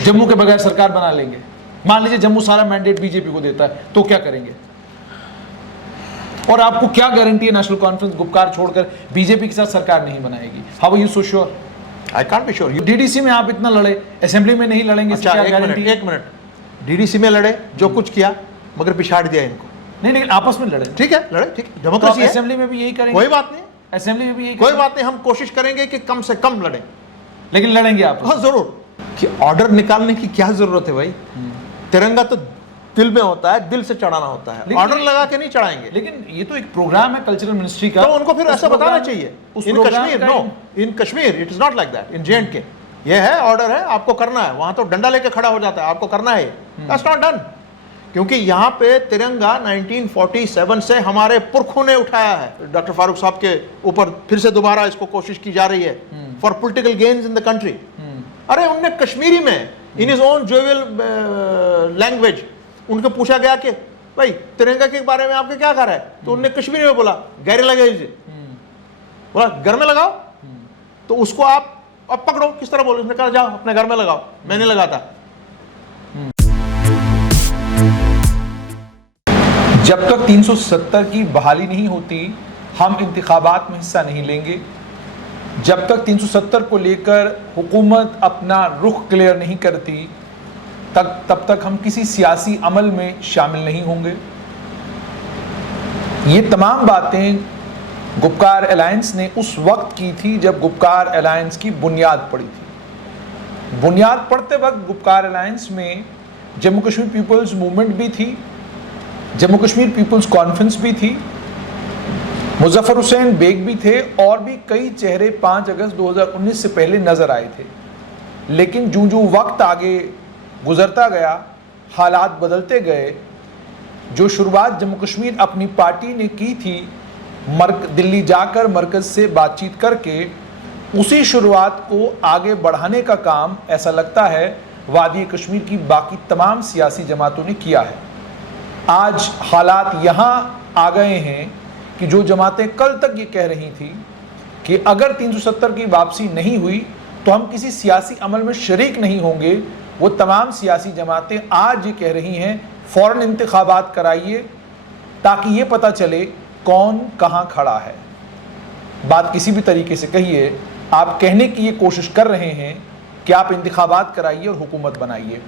जम्मू के बगैर सरकार बना लेंगे। मान लीजिए जम्मू सारा मैंडेट बीजेपी को देता है तो क्या करेंगे? और आपको क्या गारंटी है नेशनल कॉन्फ्रेंस गुपकार छोड़कर बीजेपी के साथ सरकार नहीं बनाएगी? How are you so sure? I can't be sure. DDC में आप इतना लड़े, असेंबली में नहीं लड़ेंगे? अच्छा, एक मिनट, डीडीसी में लड़े, जो कुछ किया, मगर पिछाड़ दिया इनको। नहीं, लेकिन आपस में लड़े। ठीक है, लड़े, ठीक है, डेमोक्रेसी है। असेंबली में भी यही करेंगे? कोई बात नहीं, असेंबली में भी यही कोई बात नहीं, हम कोशिश करेंगे कि कम से कम लड़े, लेकिन लड़ेंगे आप? हाँ जरूर। कि ऑर्डर निकालने की क्या जरूरत है भाई? तिरंगा तो दिल में होता है, दिल से चढ़ाना होता है, ऑर्डर लगा के नहीं चढ़ाएंगे। लेकिन ये तो एक प्रोग्राम है कल्चरल मिनिस्ट्री का, तो उनको फिर ऐसा बताना चाहिए। In Kashmir, no, in Kashmir it is not like that. In J&K ये है, ऑर्डर है, आपको करना है। वहां तो डंडा लेके खड़ा हो जाता है, आपको करना है, दैट्स नॉट डन। क्योंकि यहाँ पे तिरंगा 1947 से हमारे पुरखों ने उठाया है। डॉक्टर फारूक साहब के ऊपर फिर से दोबारा इसको कोशिश की जा रही है for political gains in the country. अरे उनने कश्मीरी में in his own jovial language उनको पूछा गया कि भाई तिरंगा के बारे में आपके क्या ख्याल है? तो उनने कश्मीरी में बोला गहरे लगे, बोला घर में लगाओ। तो उसको आप अब पकड़ो, किस तरह बोले? उसने कहा जाओ अपने घर में लगाओ, मैंने लगाता। जब तक 370 की बहाली नहीं होती हम इंतखाबात में हिस्सा नहीं लेंगे। जब तक 370 को लेकर हुकूमत अपना रुख क्लियर नहीं करती तब तक हम किसी सियासी अमल में शामिल नहीं होंगे। ये तमाम बातें गुपकार अलायंस ने उस वक्त की थी जब गुपकार अलायंस की बुनियाद पड़ी थी। बुनियाद पड़ते वक्त गुपकार अलायंस में जम्मू कश्मीर पीपल्स मूवमेंट भी थी, जम्मू कश्मीर पीपल्स कॉन्फ्रेंस भी थी, मुजफ्फर हुसैन बेग भी थे, और भी कई चेहरे 5 अगस्त 2019 से पहले नजर आए थे। लेकिन जो जो वक्त आगे गुजरता गया, हालात बदलते गए, जो शुरुआत जम्मू कश्मीर अपनी पार्टी ने की थी दिल्ली जाकर मरकज से बातचीत करके, उसी शुरुआत को आगे बढ़ाने का काम ऐसा लगता है वादी कश्मीर की बाकी तमाम सियासी जमातों ने किया है। आज हालात यहाँ आ गए हैं कि जो जमातें कल तक ये कह रही थी कि अगर 370 की वापसी नहीं हुई तो हम किसी सियासी अमल में शरीक नहीं होंगे, वो तमाम सियासी जमातें आज ये कह रही हैं फ़ौरन इंतखाबात कराइए ताकि ये पता चले कौन कहाँ खड़ा है। बात किसी भी तरीके से कहिए, आप कहने की ये कोशिश कर रहे हैं कि आप इंतखाबात कराइए और हुकूमत बनाइए।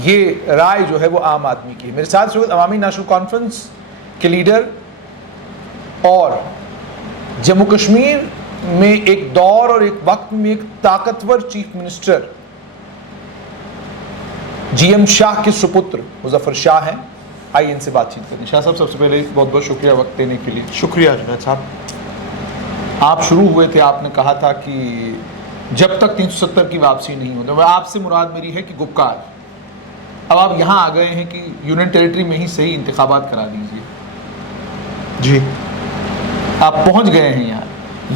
ये राय जो है वो आम आदमी की है। मेरे साथ अवामी नेशनल कॉन्फ्रेंस के लीडर और जम्मू कश्मीर में एक दौर और एक वक्त में एक ताकतवर चीफ मिनिस्टर GM शाह के सुपुत्र मुजफ्फर शाह हैं। आइए इनसे बातचीत करें। शाह साहब, सबसे पहले बहुत बहुत शुक्रिया वक्त देने के लिए। शुक्रिया जुनैद साहब। आप शुरू हुए थे, आपने कहा था कि जब तक 370 की वापसी नहीं होती, आपसे मुराद मेरी है कि गुपकार, अब आप यहाँ आ गए हैं कि यूनियन टेरिटरी में ही सही इंतखाबात करा दीजिए। जी, आप पहुँच गए हैं यहाँ।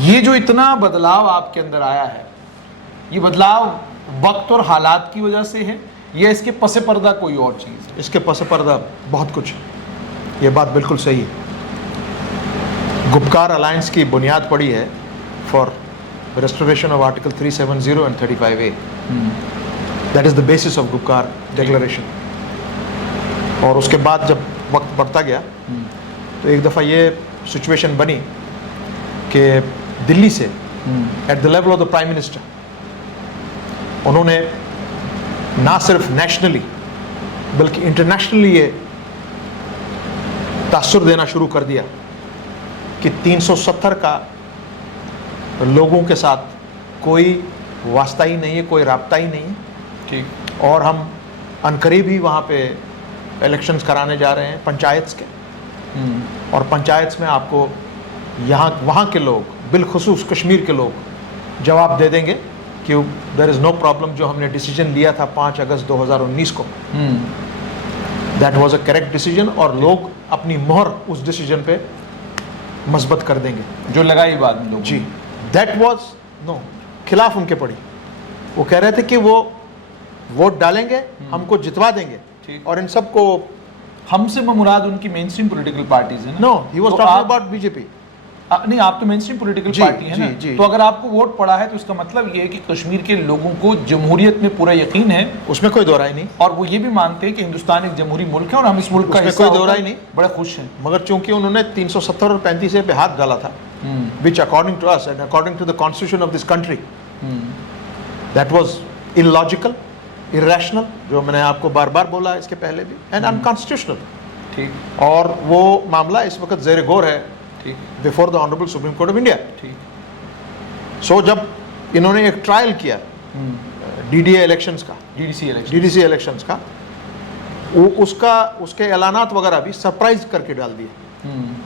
ये जो इतना बदलाव आपके अंदर आया है, ये बदलाव वक्त और हालात की वजह से है या इसके पसे पर्दा कोई और चीज़ है? इसके पसे पर्दा बहुत कुछ है। ये बात बिल्कुल सही है। गुपकार अलायंस की बुनियाद पड़ी है for restoration of article 370 and 35A। That is the basis of Gupkar declaration. और उसके बाद जब वक्त बढ़ता गया तो एक दफ़ा ये सिचुएशन बनी कि दिल्ली से at the level of the prime minister उन्होंने ना सिर्फ नेशनली बल्कि इंटरनेशनली ये तासुर देना शुरू कर दिया कि 370 का लोगों के साथ कोई वास्ता ही नहीं है, कोई राब्ता ही नहीं है। ठीक। और हम अनकरीब ही वहाँ पे इलेक्शंस कराने जा रहे हैं पंचायत्स के। और पंचायत्स में आपको वहाँ के लोग, बिलखुसूस कश्मीर के लोग जवाब दे देंगे कि देयर इज़ नो प्रॉब्लम। जो हमने डिसीजन लिया था 5 अगस्त 2019 को, that was a correct decision, और लोग अपनी मोहर उस डिसीजन पे मजबूत कर देंगे जो लगाई बाद में लोग। जी, दैट वाज नो खिलाफ उनके पड़ी। वो कह रहे थे कि वो वोट डालेंगे, हमको जितवा देंगे, और इन सबको हमसे मुराद उनकी मेन स्ट्रीम पॉलिटिकल पार्टीज है। No, he was talking about BJP. नहीं, आप तो मेन स्ट्रीम पॉलिटिकल जी, पार्टी है ना, जी। तो अगर आपको वोट पड़ा है तो इसका मतलब ये है कि कश्मीर के लोगों को जमहूरियत में पूरा यकीन है, उसमें कोई दो राय नहीं, और वो ये भी मानते हैं कि हिंदुस्तान एक जमहूरी मुल्क है और हम इस मुल्क का उसमें हिस्सा कोई दो राय होकर नहीं। बड़े खुश हैं। मगर चूंकि उन्होंने 370 और 35 पे हाथ डाला था, which according to us and according to the constitution of this country, that was illogical, irrational, जो मैंने आपको बार बार बोला इसके पहले भी, and unconstitutional। ठीक, और वो मामला इस वक्त ज़ेर गौर है ठीक, before the honourable Supreme court of India. ठीक। सो जब इन्होंने एक ट्रायल किया डीडीए इलेक्शंस का, डीडीसी इलेक्शंस का, वो उसके ऐलानात वगैरह भी सरप्राइज करके डाल दिए।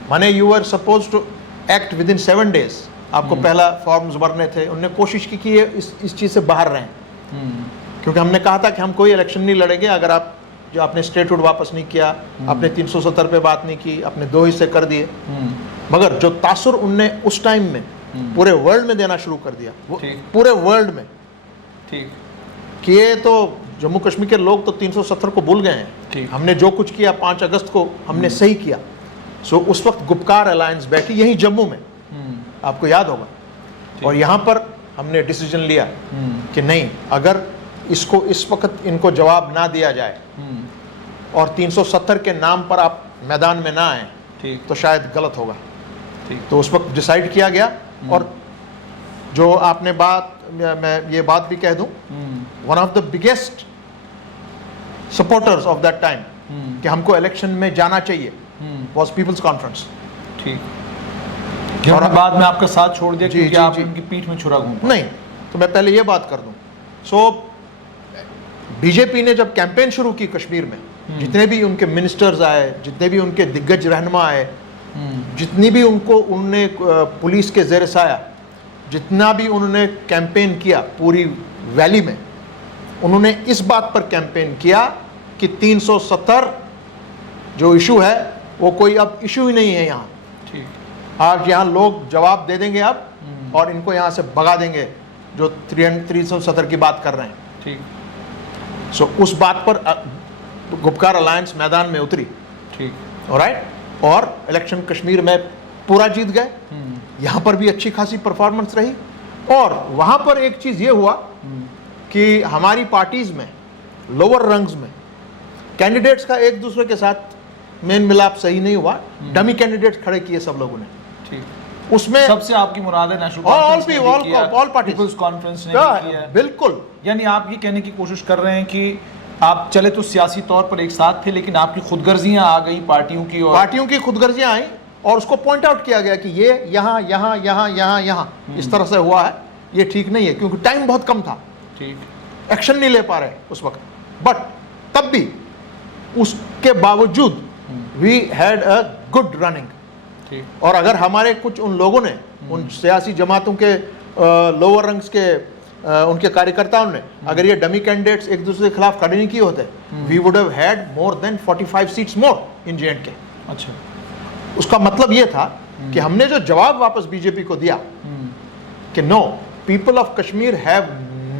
माने you are suppose to act within 7 days, आपको पहला फॉर्म्स भरने थे, उन्होंने कोशिश की कि ये इस चीज़ से बाहर रहें, क्योंकि हमने कहा था कि हम कोई इलेक्शन नहीं लड़ेंगे अगर आप जो आपने स्टेटहुड वापस नहीं किया, आपने 370 पे बात नहीं की, आपने 2 हिस्से कर दिए। मगर जो तासुर उनने उस टाइम में पूरे वर्ल्ड में देना शुरू कर दिया, वो पूरे वर्ल्ड में, ठीक, कि ये तो जम्मू कश्मीर के लोग तो 370 को भूल गए हैं, हमने जो कुछ किया 5 अगस्त को हमने सही किया। सो उस वक्त गुपकार अलायंस बैठी यहीं जम्मू में, आपको याद होगा, और यहाँ पर हमने डिसीजन लिया कि नहीं, अगर इसको इस वक्त इनको जवाब ना दिया जाए और 370 के नाम पर आप मैदान में ना आए तो शायद गलत होगा। तो उस वक्त डिसाइड किया गया। और जो आपने बात, मैं ये बात भी कह दूं, one of the biggest supporters of that time कि हमको इलेक्शन में जाना चाहिए वाज पीपल्स कॉन्फ्रेंस। ठीक, और बाद में आपका साथ छोड़ दिया क्योंकि आप उनकी पीठ में छुरा घूम। नहीं, तो मैं पहले ये बात कर दूं। सो बीजेपी ने जब कैंपेन शुरू की कश्मीर में, जितने भी उनके मिनिस्टर्स आए, जितने भी उनके दिग्गज रहनुमा आए, जितनी भी उन्होंने पुलिस के ज़ेर साया जितना भी उन्होंने कैंपेन किया पूरी वैली में, उन्होंने इस बात पर कैंपेन किया कि 370 जो इशू है वो कोई अब इशू ही नहीं है यहाँ। आज यहाँ लोग जवाब दे देंगे अब, और इनको यहाँ से भगा देंगे जो 370 की बात कर रहे हैं। ठीक। सो उस बात पर गुपकार अलायंस मैदान में उतरी। ठीक। ऑलराइट, और इलेक्शन कश्मीर में पूरा जीत गए। यहाँ पर भी अच्छी खासी परफॉर्मेंस रही। और वहाँ पर एक चीज़ ये हुआ कि हमारी पार्टीज में लोअर रंग्स में कैंडिडेट्स का एक दूसरे के साथ मेल मिलाप सही नहीं हुआ। डमी कैंडिडेट्स खड़े किए सब लोगों ने। ठीक। उसमें सबसे आपकी मुराद है national all party Peoples Conference ने किया है। बिल्कुल। यानी आप ये कहने की कोशिश कर रहे हैं कि आप चले तो सियासी तौर पर एक साथ थे, लेकिन आपकी खुदगर्जियां आ गई पार्टियों की, और पार्टियों की खुदगर्जियां आई और उसको पॉइंट आउट किया गया कि ये यहाँ यहाँ यहाँ यहाँ यहाँ इस तरह से हुआ है, ये ठीक नहीं है, क्योंकि टाइम बहुत कम था। ठीक। एक्शन नहीं ले पा रहे उस वक्त। बट तब भी उसके बावजूद we had a good running. ठीक। और अगर हमारे कुछ उन लोगों ने, उन सियासी जमातों के लोअर रंग्स के उनके कार्यकर्ताओं ने अगर ये डमी कैंडिडेट्स एक दूसरे के खिलाफ खड़े नहीं किए होते, we would have had more than 45 seats more in J&K। अच्छा। उसका मतलब ये था कि हमने जो जवाब वापस बीजेपी को दिया कि no, people of Kashmir have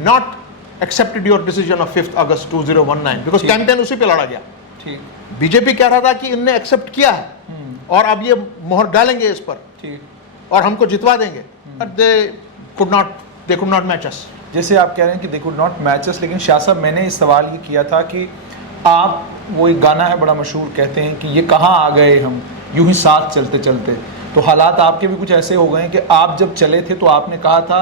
not accepted your decision of 5 August 2019, because campaign उसी पे लड़ा गया। ठीक। बीजेपी कह रहा था कि इनने एक्सेप्ट किया है और अब ये मोहर डालेंगे इस पर। ठीक। और हमको जितवा देंगे। दे कुड नॉट मैच अस। जैसे आप कह रहे हैं कि दे कुड नॉट मैच अस, लेकिन शाह साहब मैंने इस सवाल ये किया था कि आप, वो एक गाना है बड़ा मशहूर, कहते हैं कि ये कहाँ आ गए हम यूं ही साथ चलते चलते। तो हालात आपके भी कुछ ऐसे हो गए हैं कि आप जब चले थे तो आपने कहा था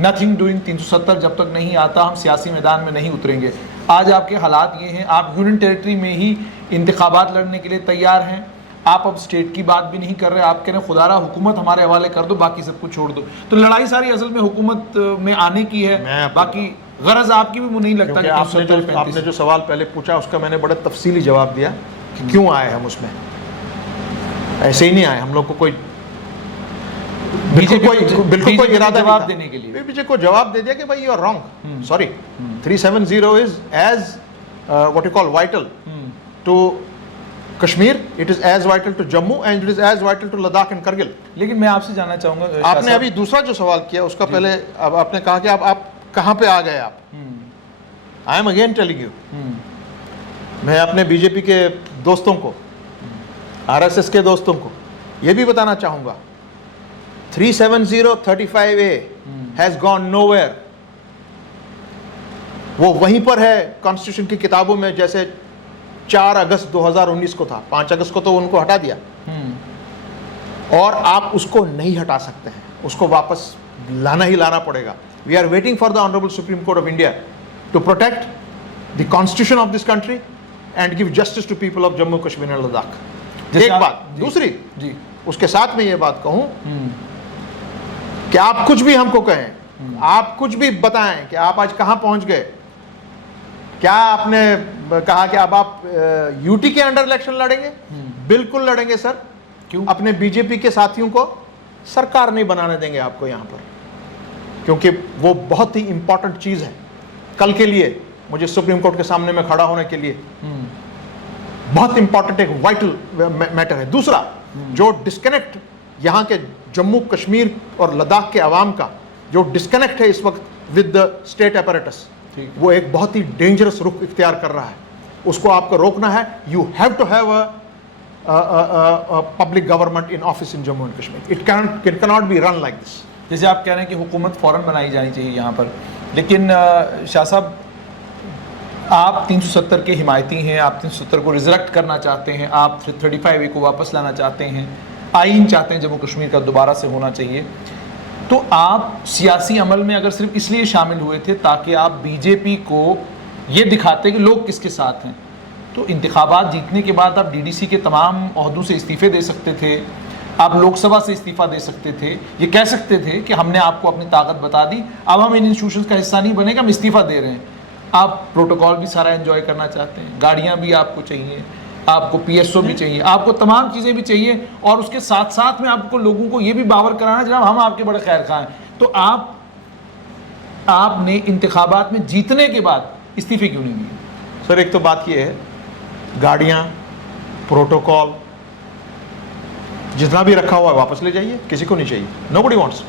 नथिंग डूइंग 370 जब तक नहीं आता हम सियासी मैदान में नहीं उतरेंगे। आज आपके हालात ये हैं, आप यूनियन टेरिटरी में ही इंतखाबात लड़ने के लिए तैयार हैं। आप अब स्टेट की बात भी नहीं कर रहे, आप कह रहे हैं खुदारा हुकूमत हमारे हवाले कर दो, बाकी सब कुछ छोड़ दो। तो लड़ाई सारी असल में हुकूमत में आने की है, बाकी गरज आपकी भी मुझे नहीं लगता कि आपने जो सवाल पहले पूछा उसका मैंने बड़े तफसीली जवाब दिया कि क्यों आए हम उसमें। ऐसे ही नहीं आए हम लोग को कोई बिल्कुल कोई इरादा जवाब देने के लिए। बीजेपी को जवाब दे दिया कि भाई you are wrong, sorry, 370 is as what you call vital to Kashmir, it is as vital to Jammu and it is as vital to Ladakh and Kargil. लेकिन मैं आपसे जानना चाहूंगा, आपने अभी दूसरा जो सवाल किया उसका पहले अब आपने कहा कि आप कहां पे आ गए आप। I am again telling you, मैं अपने बीजेपी के दोस्तों को, आरएसएस के दोस्तों को ये भी बताना चाहूंगा 37035A has gone nowhere. वो वहीं पर है कॉन्स्टिट्यूशन की किताबों में, जैसे 4 अगस्त 2019 को था। 5 अगस्त को तो उनको हटा दिया, और आप उसको नहीं हटा सकते हैं, उसको वापस लाना ही लाना पड़ेगा। We are waiting for the honourable Supreme court of India to protect the constitution of this country and give justice to people of Jammu Kashmir and Ladakh. एक बात। दूसरी जी, उसके साथ में ये बात कहूं कि आप कुछ भी हमको कहें, आप कुछ भी बताएं कि आप आज कहां पहुंच गए। क्या आपने कहा कि अब आप यूटी के अंडर इलेक्शन लड़ेंगे? बिल्कुल लड़ेंगे सर। क्यों? अपने बीजेपी के साथियों को सरकार नहीं बनाने देंगे आपको यहां पर, क्योंकि वो बहुत ही इंपॉर्टेंट चीज है कल के लिए। मुझे सुप्रीम कोर्ट के सामने में खड़ा होने के लिए बहुत इंपॉर्टेंट, एक वाइटल मैटर है। दूसरा, जो डिस्कनेक्ट यहां के जम्मू कश्मीर और लद्दाख के अवाम का जो डिस्कनेक्ट है इस वक्त विद द स्टेट अपैरेटस, वो एक बहुत ही डेंजरस रुख इख्तियार कर रहा है। उसको आपको रोकना है। You have to have a public government in office in Jammu and Kashmir. It can not be run like this. जैसे आप कह रहे हैं कि हुकूमत फ़ौरन बनाई जानी चाहिए यहाँ पर, लेकिन शाह साहब, आप 370 के हिमायती हैं, आप 370 को रिजरेक्ट करना चाहते हैं, आप 35A को वापस लाना चाहते हैं, आइन चाहते हैं जम्मू कश्मीर का दोबारा से होना चाहिए। तो आप सियासी अमल में अगर सिर्फ इसलिए शामिल हुए थे ताकि आप बीजेपी को ये दिखाते कि लोग किसके साथ हैं, तो इंतखाबात जीतने के बाद आप डीडीसी के तमाम ओहदों से इस्तीफ़े दे सकते थे, आप लोकसभा से इस्तीफ़ा दे सकते थे, ये कह सकते थे कि हमने आपको अपनी ताकत बता दी, अब हम इन इंस्टीट्यूशंस का हिस्सा नहीं बनेगा, हम इस्तीफ़ा दे रहे हैं। आप प्रोटोकॉल भी सारा एंजॉय करना चाहते हैं, गाड़ियाँ भी आपको चाहिए, आपको PSO भी चाहिए, आपको तमाम चीज़ें भी चाहिए, और उसके साथ साथ में आपको लोगों को ये भी बावर कराना जनाब हम आपके बड़े खैर खां हैं। तो आपने इंतखाबात में जीतने के बाद इस्तीफे क्यों नहीं दिए? सर, एक तो बात ये है, गाड़ियां, प्रोटोकॉल जितना भी रखा हुआ है वापस ले जाइए, किसी को नहीं चाहिए। Nobody wants it,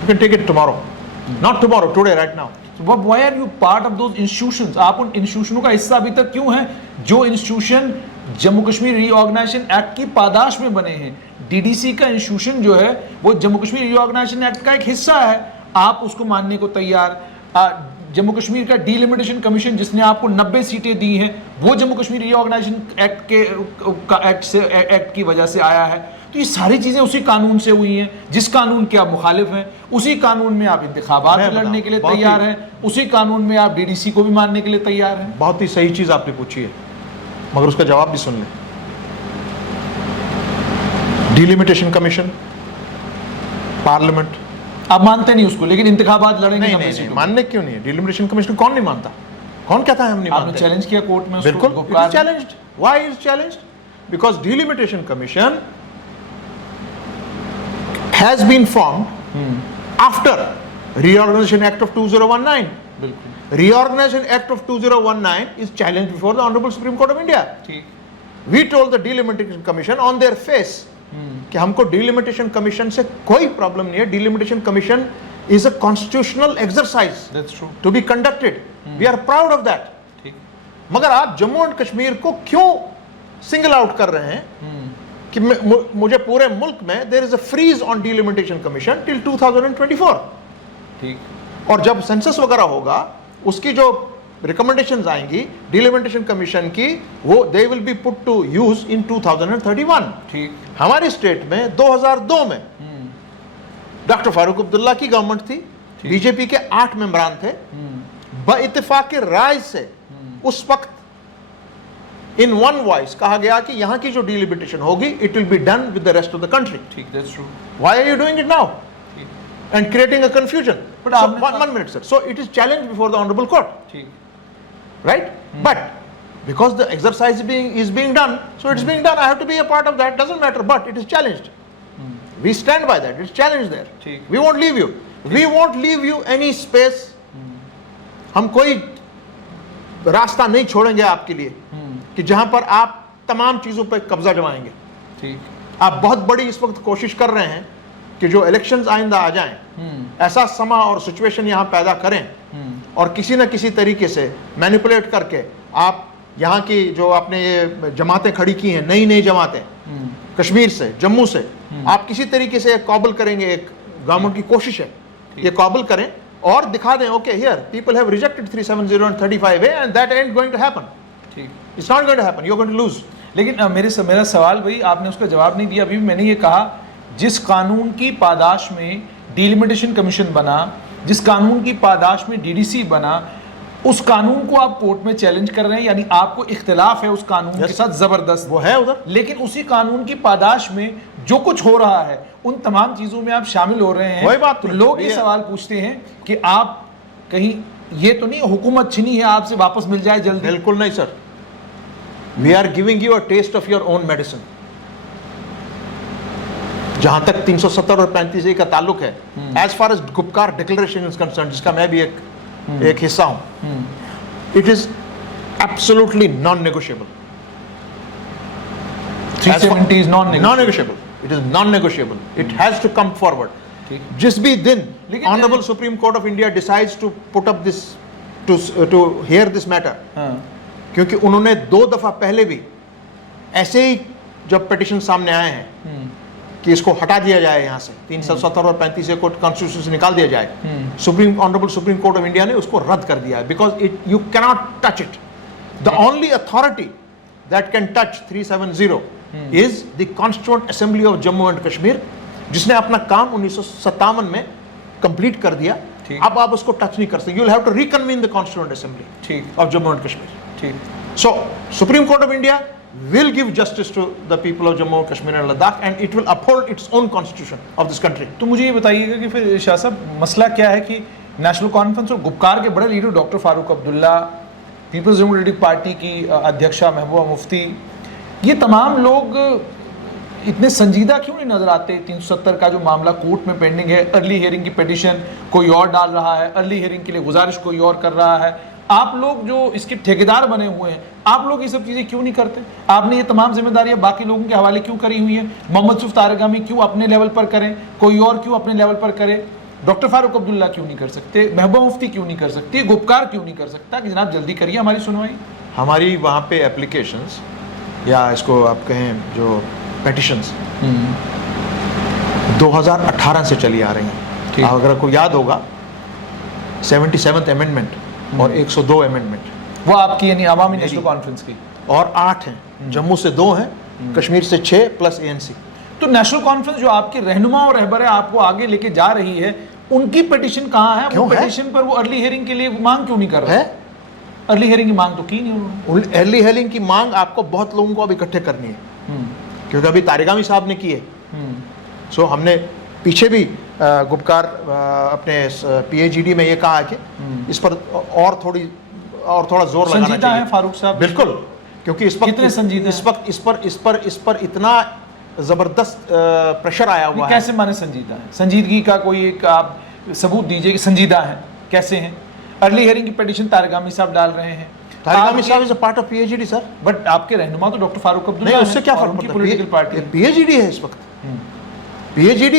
you can take it tomorrow, not tomorrow, today, right now. Why are you part of those institutions? आप उन इंस्टीट्यूशनों का हिस्सा अभी तक क्यों हैं जो institution Jammu Kashmir reorganisation act की पादाश में बने हैं? डीडीसी का इंस्टीट्यूशन जो है वो जम्मू कश्मीर रीऑर्गेनाइजेशन एक्ट का एक हिस्सा है, आप उसको मानने को तैयार। जम्मू कश्मीर का डीलिमिटेशन कमीशन जिसने आपको 90 सीटें दी हैं, वो जम्मू कश्मीर रीऑर्गेनाइजेशन एक्ट की वजह से आया है। तो ये सारी चीज़ें उसी कानून से हुई हैं जिस कानून के आप मुखालिफ हैं, उसी कानून में आप इंतखाबात में लड़ने के लिए तैयार हैं, उसी कानून में आप डीडीसी को भी मानने के लिए तैयार हैं। बहुत ही सही चीज़ आपने पूछी है, मगर उसका जवाब भी सुन लें। डीलिमिटेशन कमीशन, पार्लियामेंट, आप मानते नहीं उसको, लेकिन इंतखाबात लड़ेंगे। नहीं, मानने क्यों नहीं है? डीलिमिटेशन कमीशन कौन नहीं मानता? कौन कहता है हम नहीं मानते? आपने चैलेंज किया कोर्ट में? बिल्कुल, it is challenged. Why is challenged? Because delimitation commission has been formed after Reorganization Act of 2019. Reorganization Act of 2019 is challenged before the Honorable Supreme Court of India. We told the Delimitation Commission on their face कि हमको Delimitation Commission से कोई problem नहीं है। Delimitation Commission is a constitutional exercise. That's true. To be conducted. We are proud of that. मगर आप Jammu and Kashmir को क्यों सिंगल आउट कर रहे हैं कि मुझे पूरे मुल्क में there is a freeze on delimitation commission till 2024। ठीक। और जब सेंसस वगैरह होगा, उसकी जो रिकमेंडेशंस आएंगी डीलिमिटेशन कमीशन की, वो they will be put to use in 2031। ठीक। हमारी स्टेट में 2002 में डॉक्टर फारूक अब्दुल्ला की गवर्नमेंट थी, बीजेपी के 8 मेंबरान थे, बइत्तेफाक के राय से उस वक्त इन वन वॉइस कहा गया कि यहां की जो डीलिमिटेशन होगी it will be done with the rest of the country. ठीक, that's true. Why are you doing it now and creating a confusion? But one minute sir, so it is challenged before the honourable court. ठीक, right? But because the exercise is being done, so it is being done, I have to be a part of that, doesn't matter, but it is challenged. We stand by that, it's challenged there. We won't leave you, we won't leave you any space. हम कोई रास्ता नहीं छोड़ेंगे आपके लिए कि जहां पर आप तमाम चीजों पर कब्जा जमाएंगे। ठीक। आप बहुत बड़ी इस वक्त कोशिश कर रहे हैं कि जो इलेक्शंस आइंदा आ जाएं, ऐसा समा और सिचुएशन यहां पैदा करें और किसी न किसी तरीके से मैनिपुलेट करके आप यहाँ की जो आपने ये जमातें खड़ी की हैं, नई नई जमातें कश्मीर से, जम्मू से, आप किसी तरीके से काबल करेंगे, एक गवर्नमेंट की कोशिश है ये काबल करें और दिखा दें okay here people have rejected 370 and 35A and that and going to happen, it's not going to happen, you are going to lose. लेकिन मेरा सवाल भाई आपने उसका जवाब नहीं दिया। अभी भी मैंने ये कहा जिस कानून की पादाश में डिलिमिटेशन कमीशन बना, जिस कानून की पादाश में डीडीसी बना, उस कानून को आप कोर्ट में चैलेंज कर रहे हैं, यानी आपको इख्तिलाफ है उस कानून के साथ जबरदस्त, वो है उधर। लेकिन उसी कानून की पादाश में जो कुछ हो रहा है उन तमाम चीजों में आप शामिल हो रहे हैं। वही बात तो लोग ये सवाल पूछते हैं कि आप कहीं ये तो नहीं हुकूमत छिनी है आपसे, वापस मिल जाए जल्दी? बिल्कुल नहीं sir, we are giving you a test of your own medicine. जहां तक 370 और 35A का ताल्लुक है, as far as Gupkar declaration is concerned, जिसका मैं भी एक हिस्सा हूं, it is absolutely non negotiable. 370 is non-negotiable. It is non-negotiable. It has to come forward. जिस भी दिन Honorable Supreme Court of India decides to put up this to hear this matter, क्योंकि उन्होंने 2 दफा पहले भी ऐसे ही जब पिटिशन सामने आए हैं कि इसको हटा दिया जाए यहाँ से, 370 और 35A को कॉन्स्टिट्यूशन से निकाल दिया जाए, honourable Supreme court of India ने उसको रद्द कर दिया है, because it you cannot touch it. The only authority that can touch 370 is the constituent assembly of Jammu and Kashmir, जिसने अपना काम 1957 में कंप्लीट कर दिया। अब आप उसको टच नहीं कर सकते, you will have to reconvene the constituent assembly of Jammu and Kashmir. So supreme court of India will give justice to the people of Jammu, Kashmir and Ladakh, and it will uphold its own constitution of this country. तो मुझे ये बताइएगा कि फिर शाह साहब मसला क्या है कि नेशनल कॉन्फ्रेंस और गुपकार के बड़े leader doctor Farooq Abdullah, People's democratic Party की अध्यक्षा महबूबा मुफ्ती, ये तमाम लोग इतने संजीदा क्यों नहीं नजर आते? 370 का जो मामला कोर्ट में पेंडिंग है, अर्ली हियरिंग की पिटीशन कोई और डाल रहा है, अर्ली हियरिंग के लिए गुजारिश कोई और कर रहा है, आप लोग जो इसके ठेकेदार बने हुए हैं, आप लोग ये सब चीजें क्यों नहीं करते? आपने ये तमाम जिम्मेदारियां बाकी लोगों के हवाले क्यों करी हुई हैं? मोहम्मद यूसुफ तारगामी क्यों अपने लेवल पर करें, कोई और क्यों अपने लेवल पर करे? डॉक्टर फारूक अब्दुल्ला क्यों नहीं कर सकते? महबूबा मुफ्ती क्यों नहीं कर सकती? गुपकार क्यों नहीं कर सकता कि जनाब जल्दी करिए हमारी सुनवाई? हमारी वहाँ पे एप्लीकेशंस या इसको आप कहें जो पेटिशंस 2018 से चली आ रही हैं। अगर आपको याद होगा 77th अमेंडमेंट और 102 अमेंडमेंट, वो आपकी यानी अवामी नेशनल कॉन्फ्रेंस की, और 8 हैं, जम्मू से 2 हैं, कश्मीर से 6 प्लस ANC। तो नेशनल कॉन्फ्रेंस जो आपके रहनुमा और रहबर है, आपको आगे लेके जा रही है, उनकी पिटीशन कहाँ है? वो पिटीशन पर वो अर्ली हियरिंग के लिए मांग क्यों नहीं कर रहे? अर्ली हियरिंग की मांग तो की नहीं उन्होंने। अर्ली हियरिंग की मांग आपको बहुत लोगों को अब इकट्ठे करनी है, क्योंकि अभी तारिगामी साहब ने की है। सो हमने पीछे भी गुपकार अपने PAGD में ये कहा है कि इस पर और थोड़ा जोर लगाना चाहिए। है फारूक साहब बिल्कुल, क्योंकि इस वक्त इस पर इतना जबरदस्त प्रेशर आया हुआ है। कैसे माने संजीदा है? संजीदगी का कोई एक आप सबूत दीजिए कि संजीदा है, कैसे हैं? अर्ली हियरिंग की पिटीशन तारगामी साहब डाल रहे हैं। तारगामी साहब is a part of PAGD sir, but आपके रहनुमा तो डॉक्टर फारूक अब्दुल्ला नहीं, उससे क्या फर्क पड़ता है? पॉलिटिकल पार्टी PAGD है इस वक्त। PAGD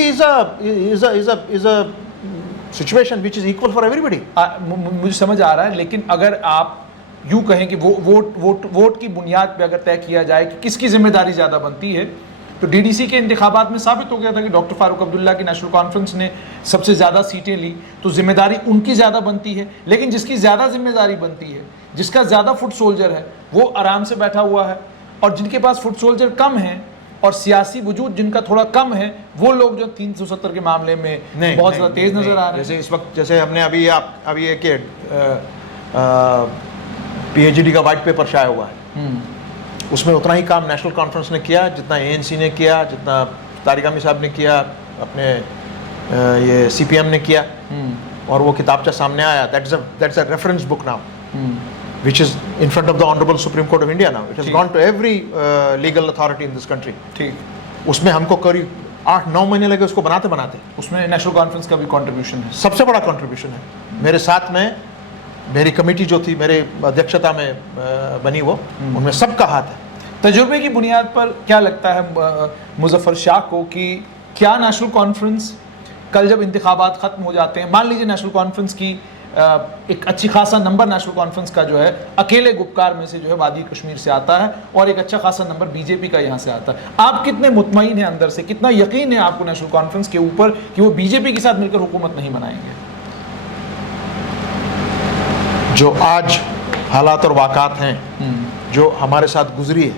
is a situation which is equal for everybody. मुझे समझ आ रहा है, लेकिन अगर आप यूं कहें कि वोट की बुनियाद पे अगर तय किया जाए कि किसकी जिम्मेदारी ज्यादा बनती है, तो DDC के इंतखाबात में साबित हो गया था कि डॉक्टर फारूक अब्दुल्ला की नेशनल कॉन्फ्रेंस ने सबसे ज्यादा सीटें ली, तो जिम्मेदारी उनकी ज्यादा बनती है। लेकिन जिसकी ज्यादा जिम्मेदारी बनती है, जिसका ज्यादा फुट सोल्जर है, वो आराम से बैठा हुआ है, और जिनके पास फुट सोल्जर कम है और सियासी वजूद जिनका थोड़ा कम है, वो लोग जो 370 के मामले में बहुत ज्यादा तेज नजर आ रहे हैं। जैसे इस वक्त, जैसे हमने अभी एक PAGD का व्हाइट पेपर शाया हुआ है, उसमें उतना ही काम नेशनल कॉन्फ्रेंस ने किया जितना ANC ने किया, जितना तारिगामी साहब ने किया, अपने ये CPM ने किया, और वो किताबचा सामने आया। That's a reference book now which is in front of the Honorable Supreme Court of India now. It has gone to every legal authority in this country. ठीक। उसमें हमको करीब 8-9 महीने लगे उसको बनाते। उसमें नेशनल कॉन्फ्रेंस का भी कंट्रीब्यूशन है, सबसे बड़ा कंट्रीब्यूशन है। मेरे साथ में मेरी कमेटी जो थी, मेरे अध्यक्षता में बनी, वो उनमें सबका हाथ है। तजुर्बे की बुनियाद पर क्या लगता है मुजफ्फर शाह को कि क्या नेशनल कॉन्फ्रेंस कल जब इंतखाबात खत्म हो जाते हैं, मान लीजिए नेशनल कॉन्फ्रेंस की एक अच्छी खासा नंबर नेशनल कॉन्फ्रेंस का जो है अकेले गुपकार में से जो है वादी कश्मीर से आता है, और एक अच्छा खासा नंबर बीजेपी का यहाँ से आता है। आप कितने मुतमईन हैं अंदर से, कितना यकीन है आपको नेशनल कॉन्फ्रेंस के ऊपर कि वो बीजेपी के साथ मिलकर हुकूमत नहीं बनाएंगे? जो आज हालात और वाक़ात हैं जो हमारे साथ गुजरी है,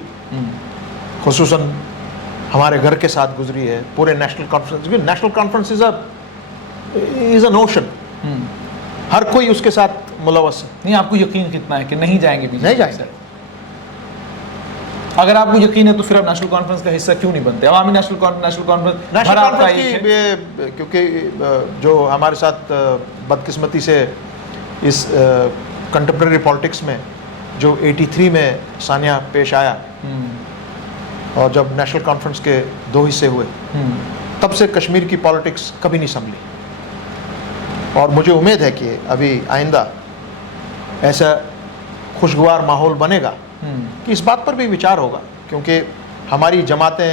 खुसूसन हमारे घर के साथ गुजरी है, पूरे national conference, national conference is a notion, हर कोई उसके साथ मुलवस है। नहीं, आपको यकीन कितना है कि नहीं जाएंगे बीजेपी? नहीं जाएंगे। अगर आपको यकीन है तो फिर आप नेशनल कॉन्फ्रेंस का हिस्सा क्यों नहीं बनते? अवामी नेशनल कॉन्फ्रेंस की, क्योंकि जो हमारे साथ बदकिस्मती से इस कंटेम्प्रेरी पॉलिटिक्स में जो 83 में सानिया पेश आया, और जब नेशनल कॉन्फ्रेंस के 2 हिस्से हुए, तब से कश्मीर की पॉलिटिक्स कभी नहीं संभली। और मुझे उम्मीद है कि अभी आइंदा ऐसा खुशगवार माहौल बनेगा कि इस बात पर भी विचार होगा, क्योंकि हमारी जमातें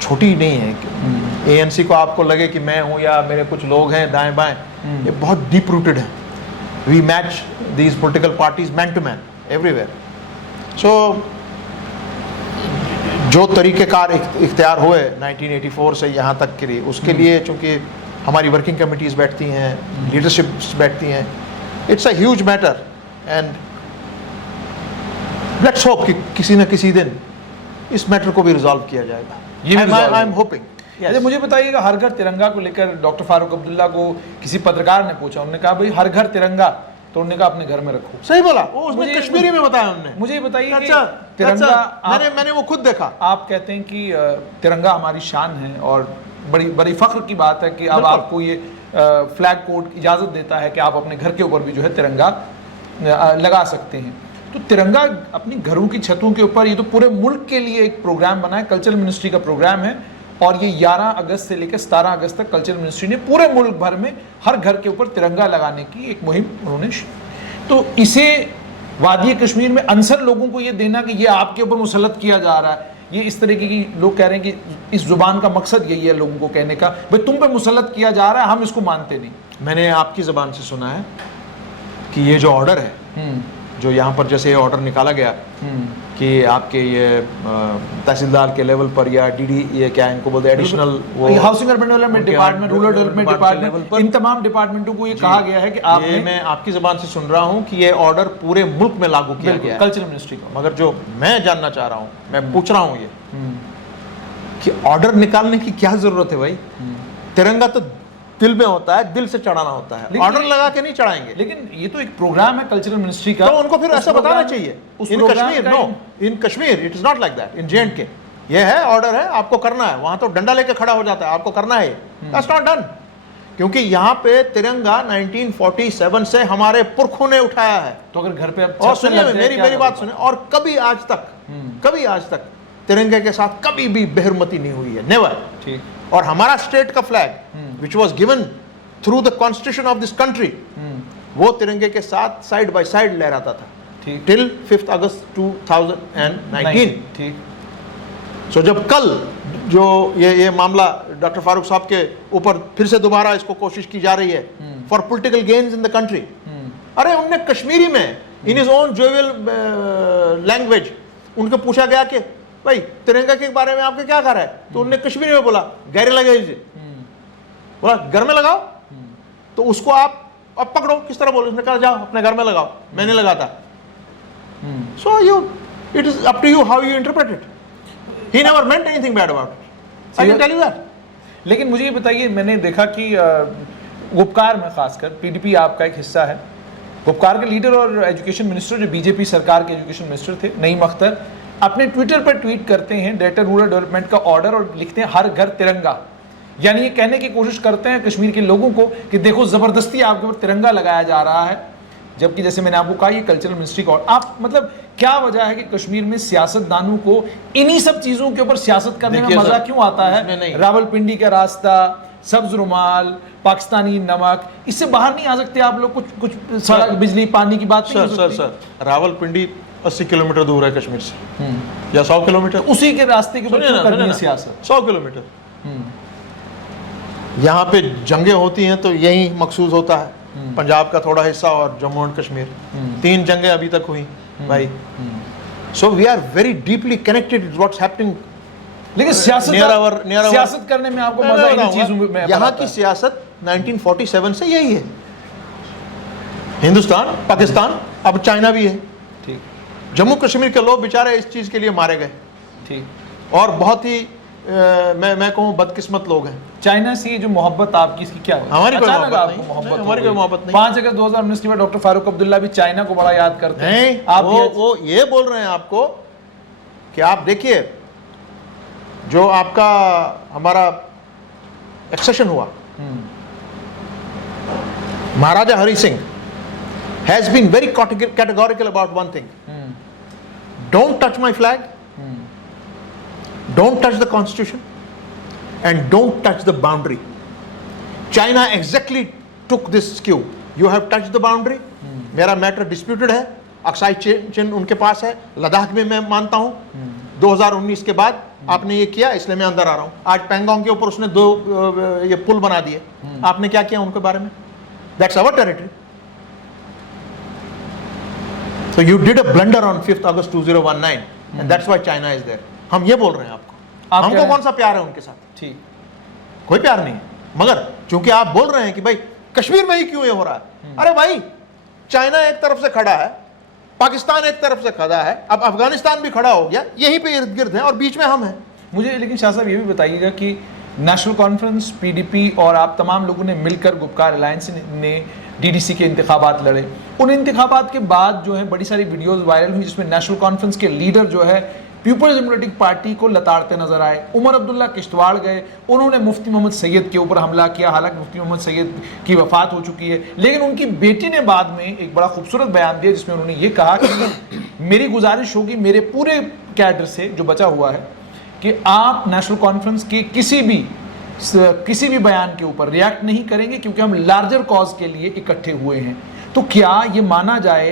छोटी नहीं हैं। एएनसी को आपको लगे कि मैं हूँ या मेरे कुछ लोग हैं दाएं बाएं, ये बहुत डीप रूटेड है। We match these political parties man to man everywhere. So जो तरीक़ेकार इख्तियार हुए 1984 से यहाँ तक के लिए, उसके लिए चूँकि हमारी वर्किंग कमिटीज़ बैठती हैं, लीडरशिप्स बैठती हैं, it's a huge matter, and let's hope कि किसी न किसी दिन इस मैटर को भी रिजॉल्व किया जाएगा। ये आई एम होपिंग। अच्छा, मुझे बताइएगा, हर घर तिरंगा को लेकर डॉक्टर फारूक अब्दुल्ला को किसी पत्रकार ने पूछा, उन्होंने कहा भाई हर घर तिरंगा, तो उन्होंने कहा अपने घर में रखो। सही बोला, वो उसने कश्मीरी में बताया उन्होंने। मुझे ये बताइए कि अच्छा, तिरंगा, मैंने वो खुद देखा। आप कहते हैं कि तिरंगा हमारी शान है और बड़ी फख्र की बात है कि अब आपको ये फ्लैग कोड इजाज़त देता है कि आप अपने घर के ऊपर भी जो है तिरंगा लगा सकते हैं। तो तिरंगा अपनी घरों की छतों के ऊपर, ये तो पूरे मुल्क के लिए एक प्रोग्राम बना है, कल्चरल मिनिस्ट्री का प्रोग्राम है, और ये 11 अगस्त से लेकर 17 अगस्त तक कल्चरल मिनिस्ट्री ने पूरे मुल्क भर में हर घर के ऊपर तिरंगा लगाने की एक मुहिम उन्होंने, तो इसे वादी कश्मीर में अनसर लोगों को ये देना कि ये आपके ऊपर मुसल्लत किया जा रहा है, ये इस तरीके की लोग कह रहे हैं कि इस जुबान का मकसद यही है लोगों को कहने का, भाई तुम पे मुसल्लत किया जा रहा है, हम इसको मानते नहीं। मैंने आपकी ज़बान से सुना है कि ये जो ऑर्डर है, जो यहाँ पर जैसे ये ऑर्डर निकाला गया कि आपके ये तहसीलदार के लेवल पर या डीडी, ये क्या इनको बोलते हैं, एडिशनल वो housing urban development department, rural development department, इन तमाम डिपार्टमेंटों को ये कहा गया है कि आप, ये मैं आपकी ज़बान से सुन रहा हूँ कि ये ऑर्डर पूरे मुल्क में लागू किया गया है कल्चरल मिनिस्ट्री का। मगर जो मैं जानना चाह रहा हूँ, मैं पूछ रहा हूँ ये कि ऑर्डर निकालने की क्या जरूरत है भाई? तिरंगा तो दिल में होता है, दिल से चढ़ाना होता है, ऑर्डर लगा के नहीं चढ़ाएंगे। लेकिन ये तो एक प्रोग्राम है कल्चरल मिनिस्ट्री का, तो उनको फिर ऐसा बताना चाहिए। In Kashmir, no, in Kashmir it is not like that. In J&K ये है, ऑर्डर है, आपको करना है, वहां तो डंडा लेके खड़ा हो जाता है, आपको करना है, दैट्स नॉट डन। क्योंकि यहाँ पे तिरंगा 1947 से हमारे पुरखों ने उठाया है। तो अगर घर पे अब, और सुनिए, मेरी बात सुनिए, और कभी आज तक तिरंगे के साथ कभी भी बेहरमती नहीं हुई है, नेवर। ठीक। और हमारा स्टेट का flag which was given through the constitution of this country, वो तिरंगे के साथ साइड बाय साइड लहराता था till 5th August 2019। ठीक। सो जब कल जो ये मामला डॉक्टर फारूक साहब के ऊपर फिर से दोबारा इसको कोशिश की जा रही है for political gains in the country, अरे उनने कश्मीरी में in his own jovial language उनको पूछा गया कि भाई तिरंगा के बारे में आपके क्या ख्याल है, तो उन्होंने कश्मीरी में बोला गहरे लगे इसे, बोला घर में लगाओ। तो उसको आप अब पकड़ो, किस तरह बोलो, उसने कहा जाओ अपने घर में लगाओ, मैंने लगाता। So you, it is up to you how you interpret it. He never meant anything bad about it, I can tell you that. लेकिन मुझे ये बताइए, मैंने देखा कि गुपकार में खासकर पीडीपी आपका एक हिस्सा है, गुपकार के लीडर और एजुकेशन मिनिस्टर जो बीजेपी सरकार के एजुकेशन मिनिस्टर थे, नईम अख्तर, अपने ट्विटर पर ट्वीट करते हैं डायरेक्टर रूरल डेवलपमेंट का ऑर्डर और लिखते हैं हर घर तिरंगा। यानी ये कहने की कोशिश करते हैं कश्मीर के लोगों को कि देखो जबरदस्ती आपके ऊपर तिरंगा लगाया जा रहा है, जबकि जैसे मैंने आपको कहा ये कल्चरल मिनिस्ट्री का। आप मतलब क्या वजह है कि कश्मीर में सियासतदानों को इन्हीं सब चीजों के ऊपर सियासत करने में मजा क्यों आता है? रावलपिंडी का रास्ता, सब्ज रुमाल, पाकिस्तानी नमक, इससे बाहर नहीं आ सकते आप लोग? कुछ सड़क, बिजली, पानी की बात नहीं? सर रावलपिंडी 80 किलोमीटर दूर है कश्मीर से, या 100 किलोमीटर, उसी के रास्ते के ऊपर करनी है सियासत। 100 किलोमीटर। यहाँ पे जंगें होती हैं तो यही मकसूद होता है पंजाब का थोड़ा हिस्सा और जम्मू एंड कश्मीर, 3 जंगें अभी तक हुई भाई। So we are very deeply connected with what's happening. लेकिन सियासत करने में आपको मजा इन चीजों में, यहाँ की सियासत 1947 से यही है। हिंदुस्तान, पाकिस्तान, अब चाइना भी है। ठीक। जम्मू कश्मीर के लोग बेचारे इस चीज के लिए मारे गए। ठीक। और बहुत ही मैं कहूँ बदकिस्मत लोग हैं। चाइना से ये जो मोहब्बत आपकी, इसकी क्या है? हमारी कोई अचानक मोहब्बत आपको नहीं, मोहब्बत हमारी कोई मोहब्बत नहीं। 5 अगस्त 2019 के बाद डॉक्टर फारूक अब्दुल्ला भी चाइना को बड़ा याद करते हैं। नहीं, आप वो ये बोल रहे हैं आपको कि आप देखिए जो आपका हमारा एक्सेशन हुआ, Maharaja Hari Singh has been very categorical about one thing. Don't touch my flag, don't touch the constitution, and don't touch the boundary. China exactly took this cue. You have touched the boundary. मेरा matter disputed है, Aksai चिन्ह उनके पास है, लद्दाख में मैं मानता हूं 2019 के बाद आपने ये किया, इसलिए मैं अंदर आ रहा हूं। आज पैंगोंग के ऊपर उसने 2 ये पुल बना दिए, आपने क्या किया उनके बारे में? That's our territory. So you did a blunder on 5th August 2019 and that's why China is there. हम ये बोल रहे हैं आपको, हमको कौन सा प्यार है उनके साथ? ठीक, कोई प्यार नहीं है, मगर चूंकि आप बोल रहे हैं कि भाई कश्मीर में ही क्यों ये हो रहा है, अरे भाई चाइना एक तरफ से खड़ा है, पाकिस्तान एक तरफ से खड़ा है, अब अफगानिस्तान भी खड़ा हो गया, यहीं पे इर्द गिर्द है और बीच में हम हैं। मुझे लेकिन शाह साहब ये भी बताइएगा कि नेशनल कॉन्फ्रेंस, पीडीपी और आप तमाम लोगों ने मिलकर गुपकार अलायंस ने डीडीसी के इंतखाबात लड़े। उन इंतखाबात के बाद जो है बड़ी सारी वीडियोस वायरल हुई जिसमें नेशनल कॉन्फ्रेंस के लीडर जो है पीपल्स डेमोक्रेटिक पार्टी को लताड़ते नजर आए। उमर अब्दुल्ला किश्तवाड़ गए, उन्होंने मुफ्ती मोहम्मद सैयद के ऊपर हमला किया। हालांकि मुफ्ती मोहम्मद सैयद की वफात हो चुकी है, लेकिन उनकी बेटी ने बाद में एक बड़ा खूबसूरत बयान दिया जिसमें उन्होंने ये कहा कि मेरी गुजारिश होगी मेरे पूरे कैडर से जो बचा हुआ है कि आप नेशनल कॉन्फ्रेंस के किसी भी बयान के ऊपर रिएक्ट नहीं करेंगे क्योंकि हम लार्जर कॉज के लिए इकट्ठे हुए हैं। तो क्या ये माना जाए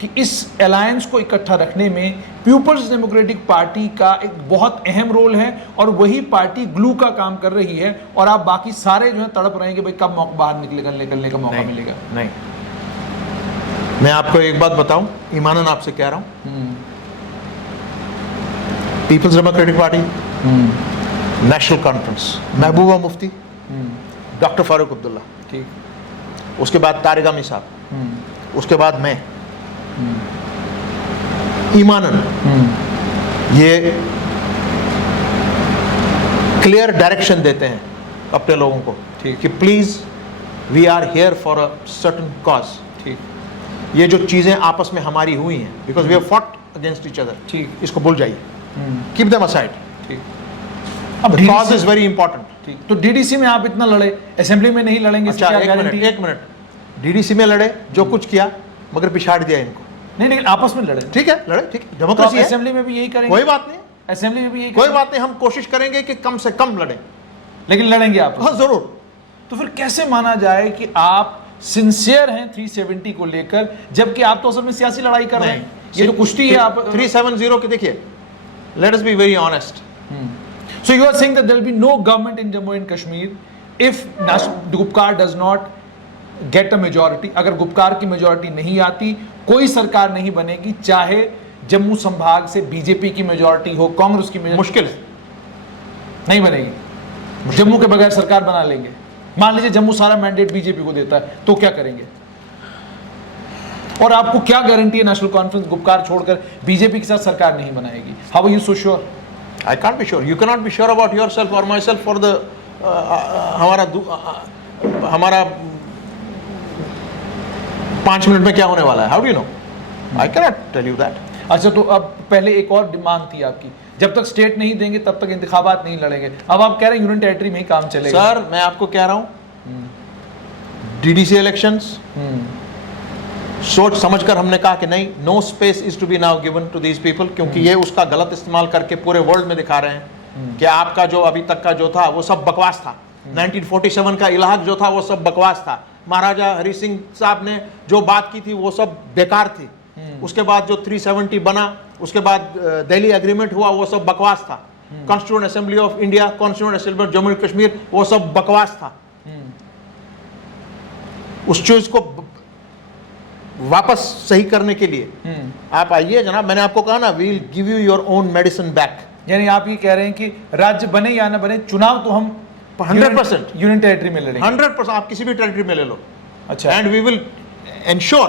कि इस अलायंस को इकट्ठा रखने में पीपल्स डेमोक्रेटिक पार्टी का एक बहुत अहम रोल है और वही पार्टी ग्लू का काम कर रही है और आप बाकी सारे जो है तड़प रहे हैं कि भाई कब मौका बाहर निकलने का मौका मिलेगा? नहीं, मैं आपको एक बात बताऊं, ईमानन आपसे कह रहा हूं, people's democratic party, national conference, Mehbooba Mufti, doctor Farooq Abdullah, ठीक, उसके बाद तारिक अमी साहब, उसके बाद मैं, ईमानन ये क्लियर डायरेक्शन देते हैं अपने लोगों को कि please we are here for a certain cause. ठीक, ये जो चीजें आपस में हमारी हुई हैं because we have fought against each other, ठीक, इसको भूल जाइए, कीप देम असाइड। ठीक, अब कॉज इज वेरी इंपॉर्टेंट। ठीक, तो डीडीसी में आप इतना लड़े, असेंबली में नहीं लड़ेंगे? अच्छा, एक मिनट, डीडीसी में लड़े, जो कुछ किया, मगर पिछाड़ दिया इनको। नहीं, आपस में लड़े, ठीक है, लड़े, ठीक, डेमोक्रेसी है। असेंबली में भी यही करेंगे? कोई बात नहीं, असेंबली में भी यही कोई बात नहीं, हम कोशिश करेंगे कि कम से कम लड़े, लेकिन लड़ेंगे आप? हाँ जरूर। तो फिर कैसे माना जाए कि आप सिंसियर हैं 370 को लेकर, जबकि आप तो असल में सियासी लड़ाई कर रहे हैं? ये तो कुश्ती है। आप 370 की देखिए, let us be very honest. So you are saying that there will be no government in Jammu and Kashmir if Gupkar does not get a majority। अगर गुपकार की मेजोरिटी नहीं आती, कोई सरकार नहीं बनेगी, चाहे जम्मू संभाग से बीजेपी की मेजोरिटी हो, कांग्रेस की मेजोरिटी, मुश्किल है, नहीं बनेगी। जम्मू के बगैर सरकार बना लेंगे। मान लीजिए जम्मू सारा मैंडेट बीजेपी को देता है, तो क्या करेंगे? और आपको क्या गारंटी है नेशनल कॉन्फ्रेंस गुपकार छोड़कर बीजेपी के साथ सरकार नहीं बनाएगी? How are you so sure? I can't be sure. You cannot be sure about yourself or myself for the हमारा 5 मिनट में क्या होने वाला है? How do you know? I cannot tell you that. अच्छा, तो अब पहले एक और डिमांड थी आपकी, जब तक स्टेट नहीं देंगे तब तक इंतखाबात नहीं लड़ेंगे। अब आप कह रहे हैं यूनियन टेरिटरी में ही काम चलेगा। सर, मैं आपको कह रहा हूं, डीडीसी इलेक्शंस सोच समझकर हमने कहा कि नहीं, no space is to be now given to these people, क्योंकि ये उसका गलत इस्तेमाल करके पूरे वर्ल्ड में दिखा रहे हैं कि आपका जो अभी तक का जो था वो सब बकवास था। 1947 का इलाहाक जो था वो सब बकवास था। महाराजा हरि सिंह साहब ने जो बात की थी वो सब बेकार थी। उसके बाद जो 370 बना, उसके बाद दिल्ली एग्रीमेंट हुआ, वो सब बकवास था। Constituent assembly of India, constituent assembly of Jammu and Kashmir, वो सब बकवास था। उस चीज को वापस सही करने के लिए आप आइए जनाब, मैंने आपको कहा ना, we will give you your own medicine back. यानी आप ये कह रहे हैं कि राज्य बने या ना बने, चुनाव तो हम 100% यूनियन टेरिटरी में लड़ेंगे। 100% आप किसी भी टेरिटरी में ले लो। अच्छा। एंड वी विल एंश्योर,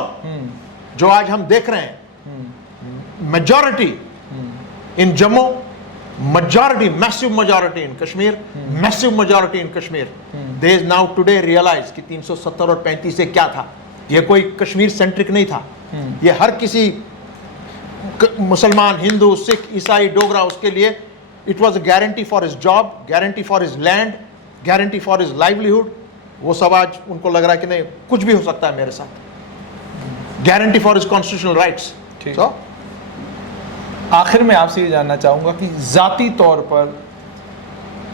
जो आज हम देख रहे हैं, majority in Jammu, majority, massive majority in Kashmir, massive majority in Kashmir. They now today realize कि 370 और 35 से क्या था। ये कोई कश्मीर सेंट्रिक नहीं था, ये हर किसी मुसलमान, हिंदू, सिख, ईसाई, डोगरा, उसके लिए it was a guarantee for his job, guarantee for his land, guarantee for his livelihood. वो सब आज उनको लग रहा है कि नहीं, कुछ भी हो सकता है मेरे साथ, guarantee for his constitutional rights. सो आखिर में आपसे ये जानना चाहूँगा कि ज़ाती तौर पर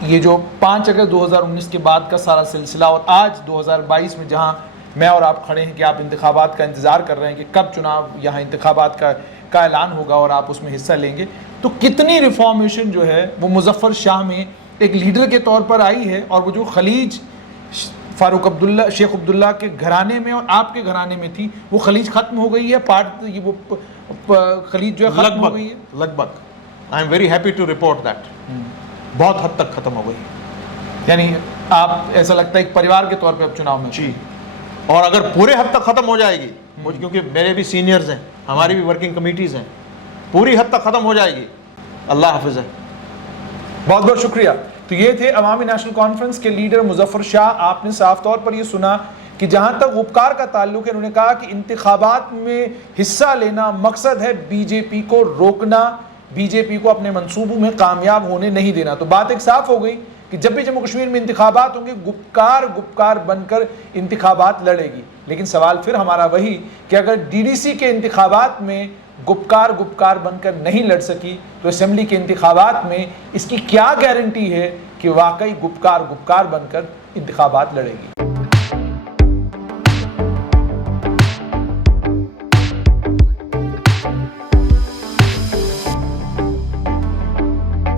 ये जो 5 अगस्त 2019 के बाद का सारा सिलसिला और आज 2022 में जहाँ मैं और आप खड़े हैं कि आप इंतखाबात का इंतज़ार कर रहे हैं कि कब चुनाव यहाँ इंतखाबात का ऐलान होगा और आप उसमें हिस्सा लेंगे, तो कितनी रिफॉर्मेशन जो है वो मुजफ्फर शाह में एक लीडर के तौर पर आई है, और वो जो खलीज फारूक अब्दुल्ला, शेख अब्दुल्ला के घराने में और आपके घराने में थी, वो खलीज ख़त्म हो गई है, ये वो खलीज जो है खत्म हो गई है लगभग। I am very happy to report that बहुत हद तक खत्म हो गई। यानी आप, ऐसा लगता है एक परिवार के तौर पे अब चुनाव में जी, और अगर पूरे हद तक खत्म हो जाएगी, मुझे क्योंकि मेरे भी सीनियर्स हैं, हमारी भी वर्किंग कमिटीज हैं, पूरी हद तक खत्म हो जाएगी। अल्लाह हाफिज़ है। बहुत बहुत शुक्रिया। तो ये थे अवामी नेशनल कॉन्फ्रेंस के लीडर मुजफ्फर शाह। आपने साफ तौर पर ये सुना कि जहाँ तक उपकार का ताल्लुक है, उन्होंने कहा कि इंतखाबात में हिस्सा लेना मकसद है बीजेपी को रोकना, बीजेपी को अपने मंसूबों में कामयाब होने नहीं देना। तो बात एक साफ हो गई कि जब भी जम्मू कश्मीर में इंतखाबात होंगे, गुपकार बनकर इंतखाबात लड़ेगी। लेकिन सवाल फिर हमारा वही कि अगर डीडीसी के इंतखाबात में गुपकार बनकर नहीं लड़ सकी, तो असेंबली के इंतखाबात में इसकी क्या गारंटी है कि वाकई गुपकार बनकर इंतखाबात लड़ेगी।